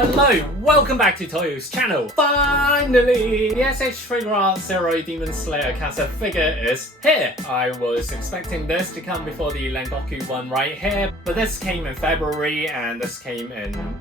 Hello, welcome back to Toyo's channel. Finally, the SH Figuarts Zero Demon Slayer Akaza figure is here. I was expecting this to come before the Rengoku one right here, but this came in February and this came in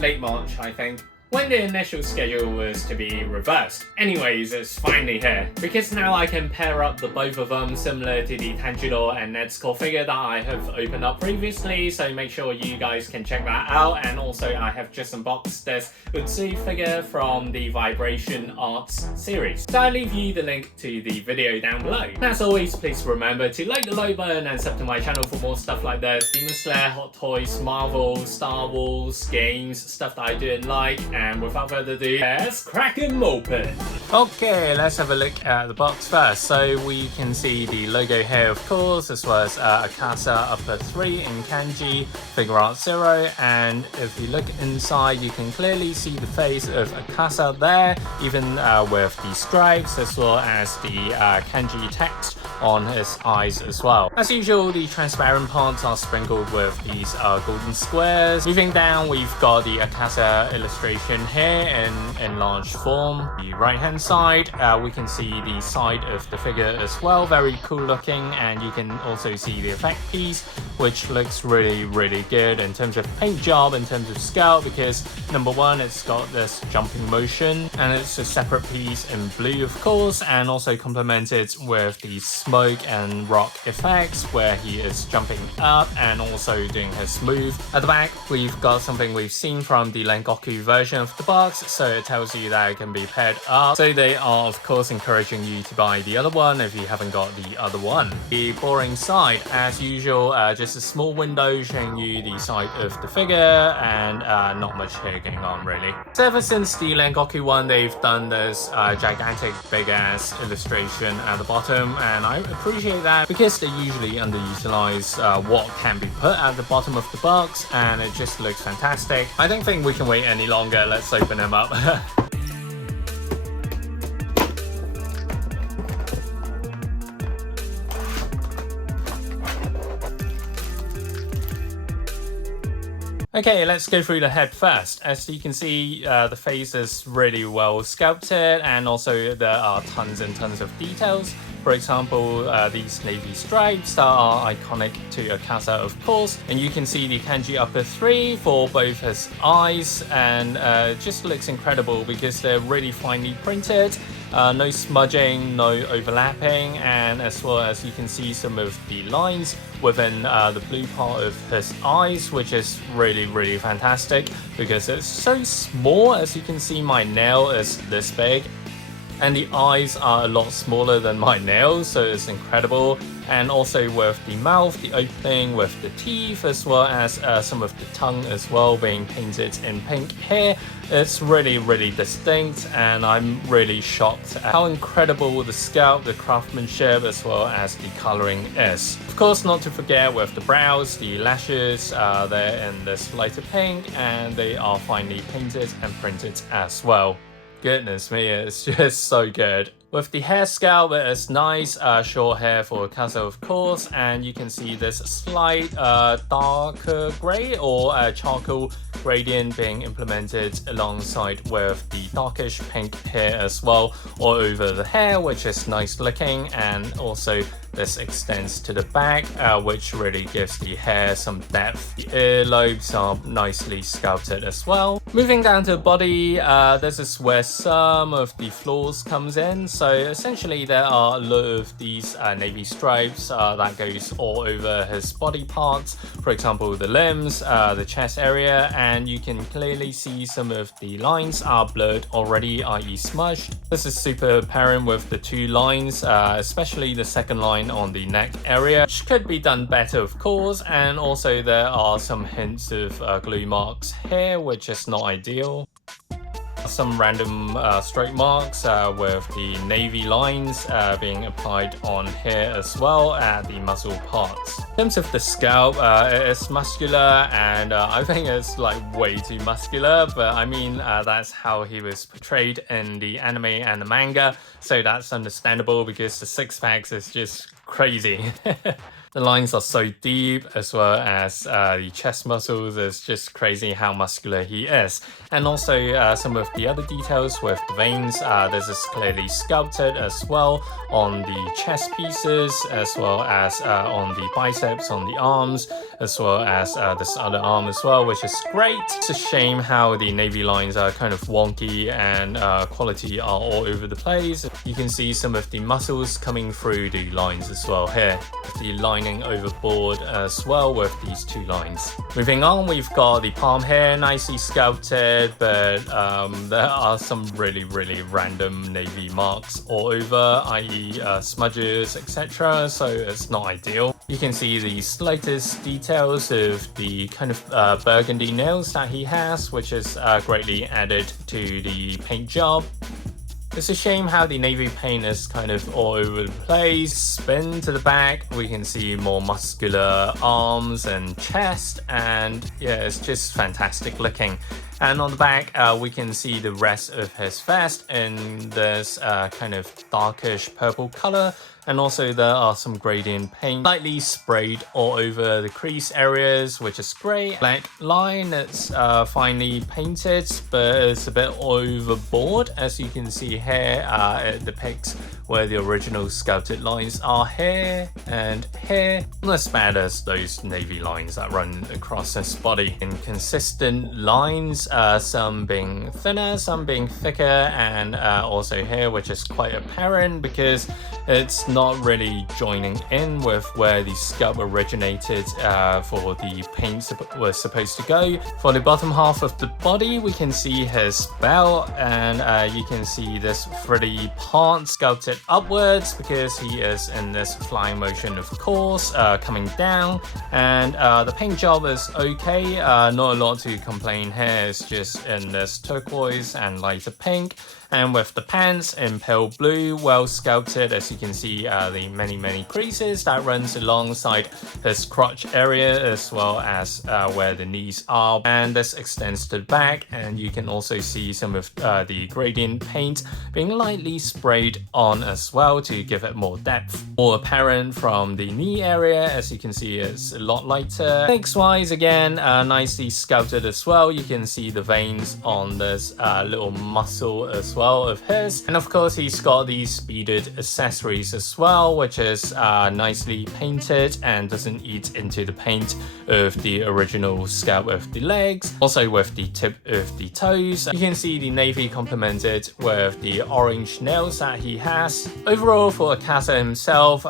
late March, I think, when the initial schedule was to be reversed. Anyways, it's finally here, because now I can pair up the both of them similar to the Tanjiro and Nezuko figure that I have opened up previously, so make sure you guys can check that out. And also I have just unboxed this Utsu figure from the Vibration Arts series, so I'll leave you the link to the video down below. And as always, please remember to like the like button and sub to my channel for more stuff like this: Demon Slayer, Hot Toys, Marvel, Star Wars, games, stuff that I didn't like. And without further ado, let's crack 'em open. Okay, let's have a look at the box first. So we can see the logo here, of course. This was Akaza upper 3 in kanji, Figuarts 0. And if you look inside, you can clearly see the face of Akaza there, even with the stripes as well as the kanji text on his eyes as well. As usual, the transparent parts are sprinkled with these golden squares. Moving down, we've got the Akaza illustration here in enlarged form. The right hand side, we can see the side of the figure as well, very cool looking, and you can also see the effect piece, which looks really good in terms of paint job, in terms of scale, because number one, it's got this jumping motion, and it's a separate piece in blue, of course, and also complemented with the smoke and rock effects where he is jumping up and also doing his move. At the back, we've got something we've seen from the Rengoku version of the box, so it tells you that it can be paired up. So they are of course encouraging you to buy the other one if you haven't got the other one. The boring side, as usual, just a small window showing you the side of the figure, and not much here going on really. So ever since the Rengoku one, they've done this gigantic big ass illustration at the bottom, and I appreciate that because they usually underutilize what can be put at the bottom of the box, and it just looks fantastic. I don't think we can wait any longer. Let's open them up. Okay, let's go through the head first. As you can see, the face is really well sculpted, and also there are tons and tons of details. For example, these navy stripes that are iconic to Akaza, of course. And you can see the kanji upper 3 for both his eyes, and it just looks incredible because they're really finely printed. No smudging, no overlapping, and as well as you can see some of the lines within the blue part of his eyes, which is really fantastic because it's so small. As you can see, my nail is this big, and the eyes are a lot smaller than my nails, so it's incredible. And also with the mouth, the opening with the teeth, as well as some of the tongue as well being painted in pink here. It's really distinct, and I'm really shocked at how incredible the sculpt, the craftsmanship, as well as the coloring is. Of course, not to forget with the brows, the lashes, they're in this lighter pink, and they are finely painted and printed as well. Goodness me, it's just so good. With the hair sculpt, it is nice, short hair for Akaza, of course, and you can see this slight darker grey or charcoal gradient being implemented alongside with the darkish pink hair as well all over the hair, which is nice looking. And also this extends to the back, which really gives the hair some depth. The earlobes are nicely sculpted as well. Moving down to the body, this is where some of the flaws comes in. So essentially there are a lot of these navy stripes that goes all over his body parts. For example, the limbs, the chest area, and you can clearly see some of the lines are blurred already, i.e. smudged. This is super apparent with the two lines, especially the second line on the neck area, which could be done better, of course. And also there are some hints of glue marks here, which is not ideal. Some random stroke marks with the navy lines being applied on here as well at the muzzle parts. In terms of the scalp, it is muscular, and I think it's like way too muscular, but I mean that's how he was portrayed in the anime and the manga, so that's understandable because the six packs is just crazy. The lines are so deep, as well as the chest muscles. It's just crazy how muscular he is. And also some of the other details with the veins. This is clearly sculpted as well on the chest pieces, as well as on the biceps, on the arms, as well as this other arm as well, which is great. It's a shame how the navy lines are kind of wonky and quality are all over the place. You can see some of the muscles coming through the lines as well here. The lining overboard as well with these two lines. Moving on, we've got the palm here, nicely sculpted, but there are some really random navy marks all over, i.e. Smudges, etc. So it's not ideal. You can see the slightest details of the kind of burgundy nails that he has, which is greatly added to the paint job. It's a shame how the navy paint is kind of all over the place. Spin to the back, we can see more muscular arms and chest, and yeah, it's just fantastic looking. And on the back, we can see the rest of his vest in this kind of darkish purple color. And also there are some gradient paint slightly sprayed all over the crease areas, which is great. Black line that's finely painted, but it's a bit overboard. As you can see here, it depicts where the original sculpted lines are here and here. Not as bad as those navy lines that run across his body. Inconsistent lines, some being thinner, some being thicker, and also here, which is quite apparent because it's not really joining in with where the sculpt originated for the paint was supposed to go. For the bottom half of the body, we can see his belt, and you can see this frilly part sculpted upwards because he is in this flying motion, of course, coming down. And the paint job is okay, not a lot to complain here. It's just in this turquoise and lighter pink. And with the pants in pale blue, well sculpted, as you can see the many creases that runs alongside his crotch area, as well as where the knees are. And this extends to the back, and you can also see some of the gradient paint being lightly sprayed on as well to give it more depth. More apparent from the knee area, as you can see it's a lot lighter. Legs wise, again, nicely sculpted as well. You can see the veins on this little muscle as well of his, and of course he's got these beaded accessories as well, which is nicely painted and doesn't eat into the paint of the original sculpt of the legs. Also with the tip of the toes, you can see the navy complemented with the orange nails that he has. Overall, for Akaza himself,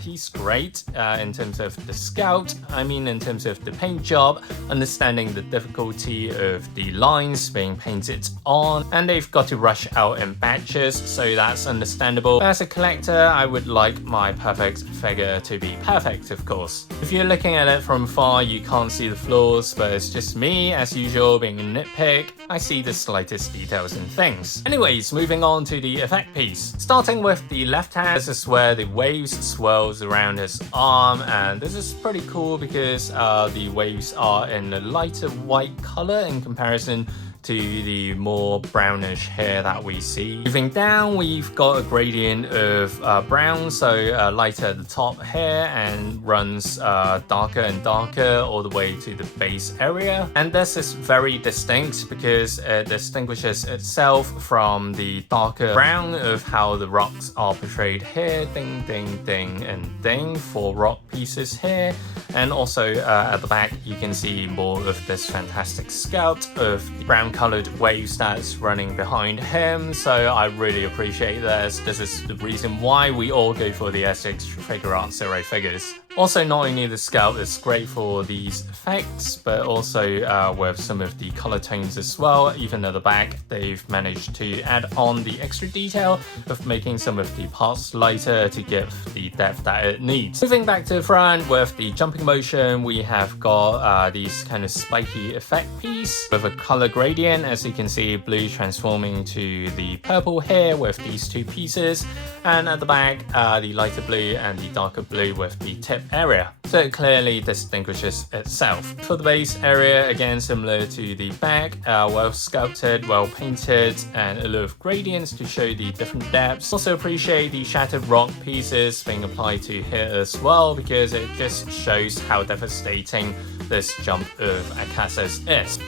he's great in terms of the sculpt. I mean, in terms of the paint job, understanding the difficulty of the lines being painted on, and they've got to rush out in batches, so that's understandable. As a collector, I would like my perfect figure to be perfect, of course. If you're looking at it from far, you can't see the flaws, but it's just me, as usual, being a nitpick. I see the slightest details in things. Anyways, moving on to the effect piece. Starting with the left hand, this is where the waves swirls around his arm, and this is pretty cool because the waves are in a lighter white color in comparison to the more brownish hair that we see. Moving down, we've got a gradient of brown, so lighter at the top here and runs darker and darker all the way to the base area. And this is very distinct because it distinguishes itself from the darker brown of how the rocks are portrayed here. Ding, ding, ding, and ding, 4 rock pieces here. And also at the back, you can see more of this fantastic sculpt of the brown colored waves that's running behind him. So I really appreciate this. This is the reason why we all go for the SX Figuarts Zero figures. Also, not only the sculpt is great for these effects, but also with some of the color tones as well. Even at the back, they've managed to add on the extra detail of making some of the parts lighter to give the depth that it needs. Moving back to the front with the jumping motion, we have got these kind of spiky effect piece with a color gradient. As you can see, blue transforming to the purple here with these 2 pieces. And at the back, the lighter blue and the darker blue with the tip area, so it clearly distinguishes itself. For the base area, again similar to the back, well sculpted, well painted, and a lot of gradients to show the different depths. Also appreciate the shattered rock pieces being applied to here as well, because it just shows how devastating this jump of Akaza's is.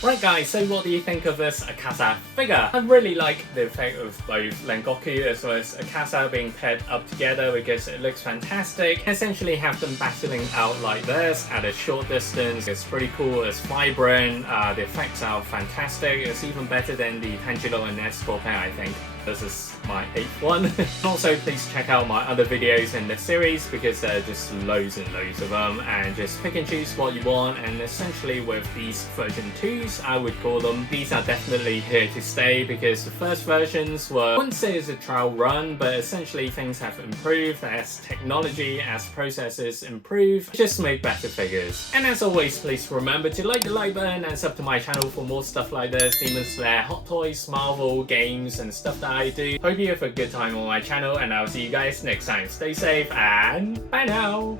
Right guys, so what do you think of this Akaza figure? I really like the effect of both Rengoku as well as Akaza being paired up together because it looks fantastic. Essentially have them battling out like this at a short distance. It's pretty cool, it's vibrant, the effects are fantastic. It's even better than the Tanjiro and Nestor pair, I think. This is my 8th one. Also, please check out my other videos in this series because there are just loads and loads of them, and just pick and choose what you want. And essentially with these version 2s, I would call them, these are definitely here to stay because the first versions were, I wouldn't say it's a trial run, but essentially things have improved as technology, as processes improve, just make better figures. And as always, please remember to like the like button and sub to my channel for more stuff like this, Demon Slayer, Hot Toys, Marvel, games, and stuff that I do. Hope you have a good time on my channel, and I'll see you guys next time. Stay safe and bye now!